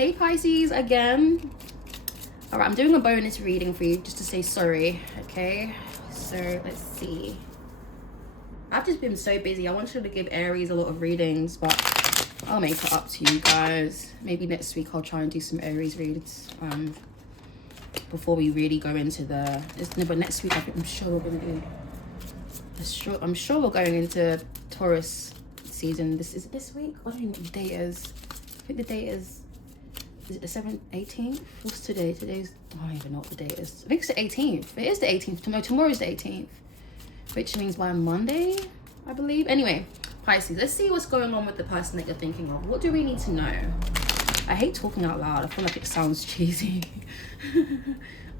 Hey Pisces again. All right, I'm doing a bonus reading for you just to say sorry, okay? So let's see. I've just been so busy. I wanted to give Aries a lot of readings, but I'll make it up to you guys. Maybe next week I'll try and do some Aries reads before we really go into the... No, but next week I'm sure we're going to do... I'm sure we're going into Taurus season. Is it this week? I don't know what the date is. I think the date is it the 7th, 18th? What's today? Today's... I don't even know what the date is. I think it's the 18th. It is the 18th. Tomorrow is the 18th. Which means by Monday, I believe. Anyway, Pisces, let's see what's going on with the person that you're thinking of. What do we need to know? I hate talking out loud. I feel like it sounds cheesy.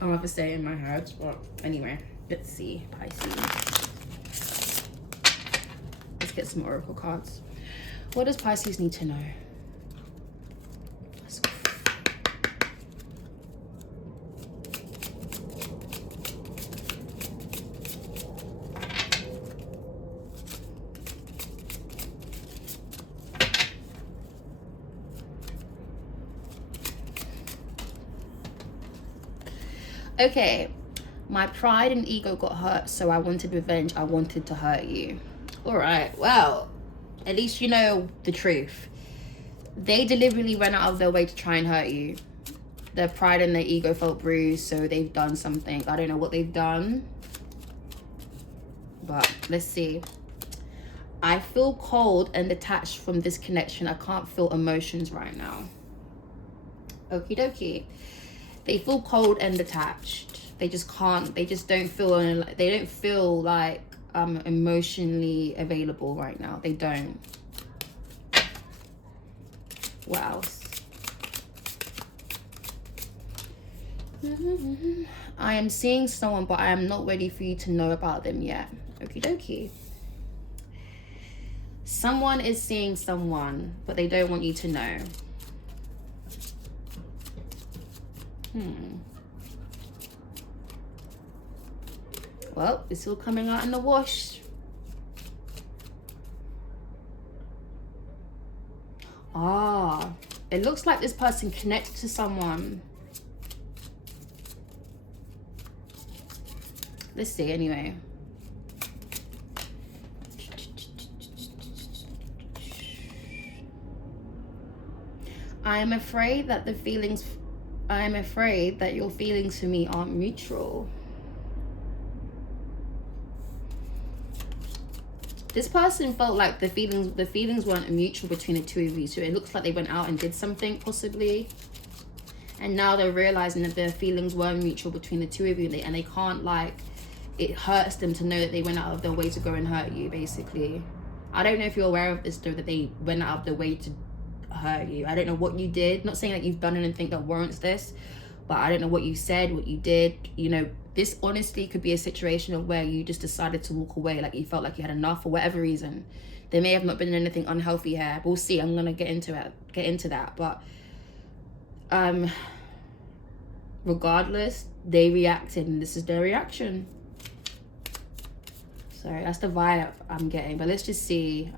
I'll have to say it in my head. But anyway, let's see, Pisces. Let's get some oracle cards. What does Pisces need to know? Let's go. Okay, my pride and ego got hurt, so I wanted revenge. I wanted to hurt you. All right, well, at least you know the truth. They deliberately went out of their way to try and hurt you. Their pride and their ego felt bruised, so they've done something. I don't know what they've done, but let's see. I feel cold and detached from this connection. I can't feel emotions right now. Okie dokie. They feel cold and detached. They just can't, they just don't feel, they don't feel like emotionally available right now. They don't. What else? I am seeing someone, but I am not ready for you to know about them yet. Okie dokie. Someone is seeing someone, but they don't want you to know. Well, it's all coming out in the wash. Ah, it looks like this person connected to someone. Let's see anyway. I am afraid that your feelings for me aren't mutual. This person felt like the feelings weren't mutual between the two of you. So it looks like they went out and did something possibly. And now they're realizing that their feelings were mutual between the two of you. And they can't, like, it hurts them to know that they went out of their way to go and hurt you, basically. I don't know if you're aware of this, though, that they went out of their way to hurt you. I don't know what you did. Not saying that you've done anything that warrants this, but I don't know what you said, what you did. You know, this honestly could be a situation of where you just decided to walk away, like you felt like you had enough for whatever reason. There may have not been anything unhealthy here, but we'll see. I'm gonna get into that. But regardless, they reacted, and this is their reaction. Sorry, that's the vibe I'm getting. But let's just see.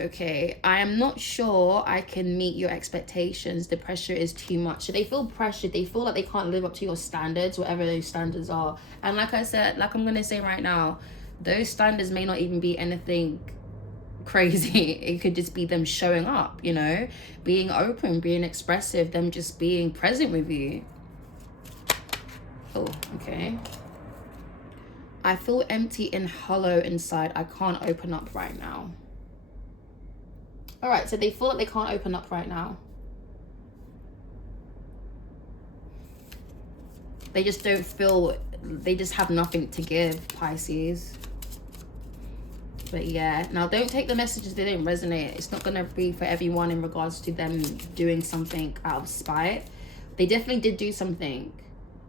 Okay, I am not sure I can meet your expectations. The pressure is too much. So they feel pressured. They feel like they can't live up to your standards, whatever those standards are. And like I said, like I'm going to say right now, those standards may not even be anything crazy. It could just be them showing up, you know, being open, being expressive, them just being present with you. Oh, okay. I feel empty and hollow inside. I can't open up right now. All right, so they feel like they can't open up right now. They just don't feel, they just have nothing to give, Pisces. But yeah, now don't take the messages that don't resonate. It's not going to be for everyone in regards to them doing something out of spite. They definitely did do something.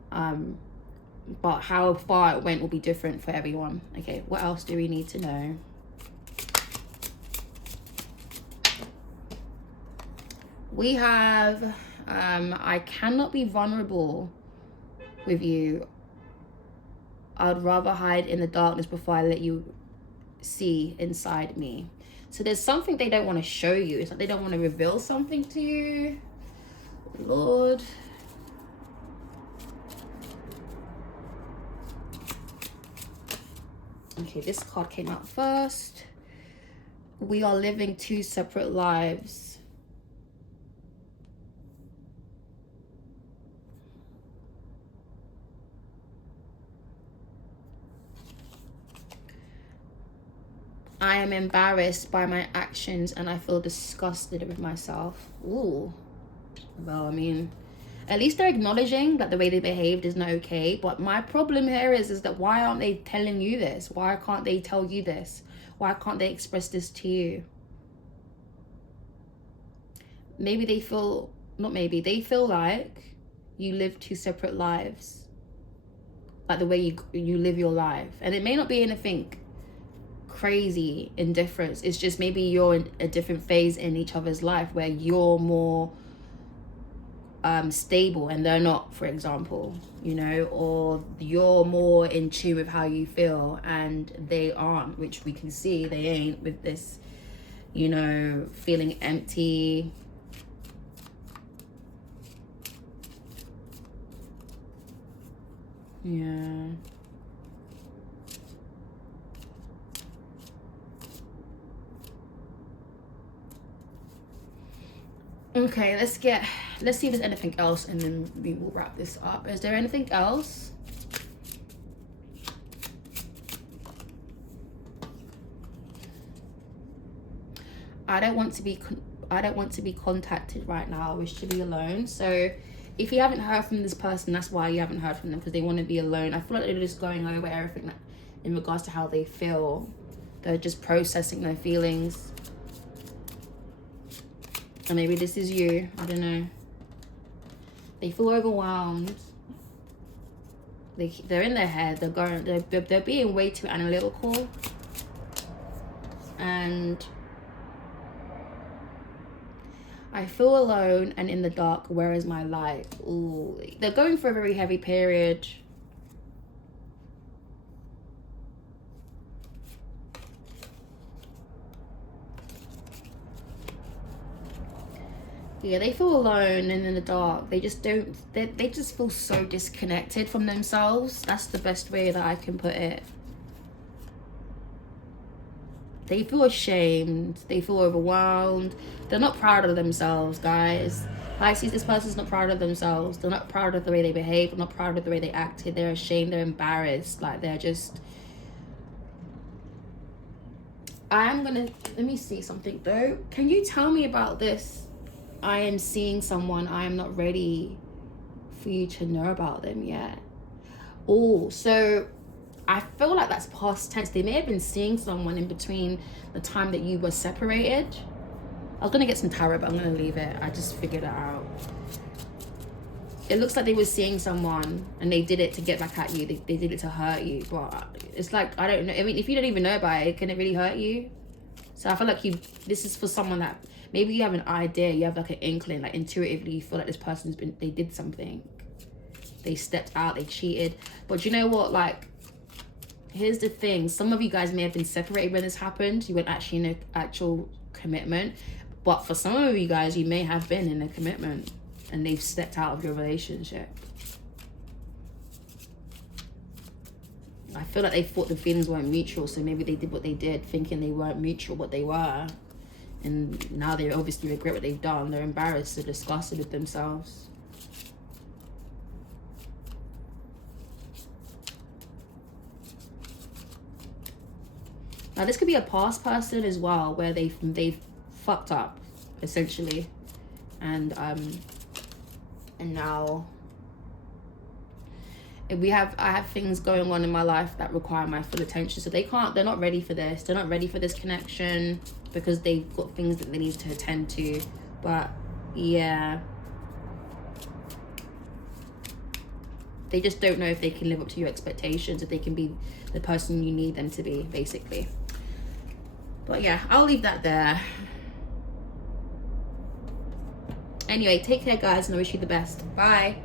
But how far it went will be different for everyone. Okay, what else do we need to know? We have, I cannot be vulnerable with you. I'd rather hide in the darkness before I let you see inside me. So there's something they don't want to show you. It's like they don't want to reveal something to you. Lord. Okay, this card came out first. We are living two separate lives. I am embarrassed by my actions and I feel disgusted with myself. Ooh. Well, I mean, at least they're acknowledging that the way they behaved is not okay. But my problem here is that why aren't they telling you this? Why can't they tell you this? Why can't they express this to you? Maybe they feel, not maybe, they feel like you live two separate lives. Like the way you live your life. And it may not be anything crazy indifference. It's just maybe you're in a different phase in each other's life where you're more stable and they're not, for example, you know, or you're more in tune with how you feel and they aren't, which we can see they ain't, with this, you know, feeling empty. Yeah. Okay, let's see if there's anything else and then we will wrap this up. Is there anything else? I don't want to be contacted right now. I wish to be alone. So if you haven't heard from this person, that's why you haven't heard from them, because they want to be alone. I feel like they're just going over everything in regards to how they feel. They're just processing their feelings. Or maybe this is you. I don't know. They feel overwhelmed. They're in their head. They're being way too analytical. And I feel alone and in the dark. Where is my light? Ooh, they're going for a very heavy period. Yeah, they feel alone and in the dark. They just don't, they just feel so disconnected from themselves. That's the best way that I can put it. They feel ashamed. They feel overwhelmed. They're not proud of themselves, guys. Pisces, this person's not proud of themselves. They're not proud of the way they behave. They're not proud of the way they acted. They're ashamed. They're embarrassed. Like, they're just... let me see something though. Can you tell me about this? I am seeing someone. I am not ready for you to know about them yet. Oh, so I feel like that's past tense. They may have been seeing someone in between the time that you were separated. I was going to get some tarot, but I'm going to leave it. I just figured it out. It looks like they were seeing someone and they did it to get back at you. They did it to hurt you. But it's like, I don't know. I mean, if you don't even know about it, can it really hurt you? So I feel like this is for someone that maybe you have an idea. You have like an inkling, like intuitively you feel like this person's they did something. They stepped out, they cheated. But you know what? Like, here's the thing. Some of you guys may have been separated when this happened. You weren't actually in an actual commitment. But for some of you guys, you may have been in a commitment and they've stepped out of your relationship. I feel like they thought the feelings weren't mutual, so maybe they did what they did thinking they weren't mutual, but they were. And now they obviously regret what they've done. They're embarrassed, they're disgusted with themselves. Now this could be a past person as well, where they've fucked up, essentially. And now I have things going on in my life that require my full attention. So they're not ready for this. They're not ready for this connection because they've got things that they need to attend to. But yeah, they just don't know if they can live up to your expectations, if they can be the person you need them to be, basically. But yeah, I'll leave that there. Anyway, take care guys, and I wish you the best. Bye.